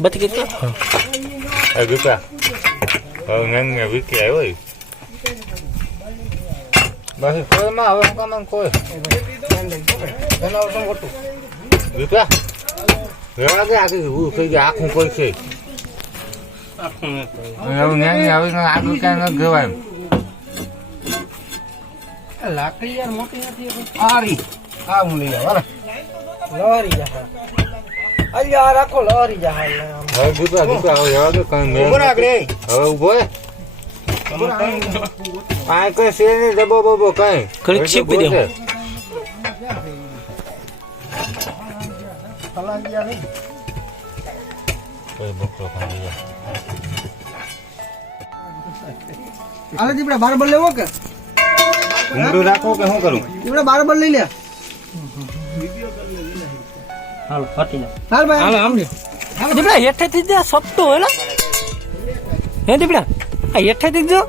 બધી કેટલો આ રૂપિયા હવે નંગ વીકી આવ્યો ઈ. બાકી કોઈ માં હવે કામ કોઈ રૂપિયા રેવા દે આખી હું થઈ ગયા આખું કોઈ છે હવે નંગ હવે આગળ ક્યાં ન ગવાય લાકડી યાર મોટી નથી આરી આ હું લઈ આવ લહરી જા અલ્યા રાખો લહરી જા હવે હવે દે કઈ હવે ઊભો આ કઈ છે નહીં ડબો બબો કઈ. દે. કોઈ બકરો ખાઈ જાય આલે દીપડા બારબર લેવો કે? રાખો કે શું કરું? દીપડા બારબર લઈ લે. હાલો ફટી જા હાલ ભાઈ. હાલો આમ દીપડા હેઠેથી જ સપતો હોય ને હે દીપડા? આ હેઠેથી થી જો.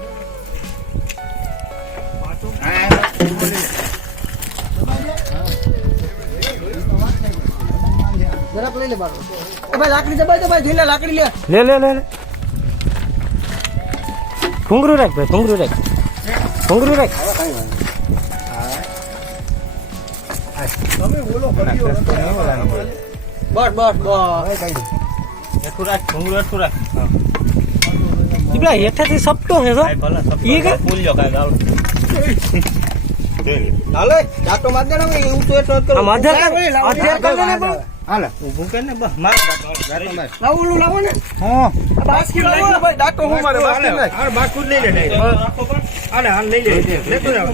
જરાક લઈ લે એ ભાઈ લાકડી દબાઈ દે ભાઈ જોઈ લાકડી લે. લે લે લે લે. ઘુંઘરું રાખ ભાઈ ઘુંઘરું રાખ. ઘુંઘરું રાખ. બસ બસ બસ. એઠું રાખ ઘૂંઘરું એઠું રાખ દીપડા હેઠેથી સપતો છે તો ઈ કે? ફૂલ્યો કાંઈ ગાળ હાલે જાતો માર દે ને હું તો એટલો જ માધર કર માધર કર ને પણ હાલે. ઊભું કર ને બસ માર જાતો લાવો ને. હા. બાસ્કેટ લાવો. ભાઈ ડાકો હું મારે લઈ લે હાલે હાલ. લઈ લે. લેતો જાવ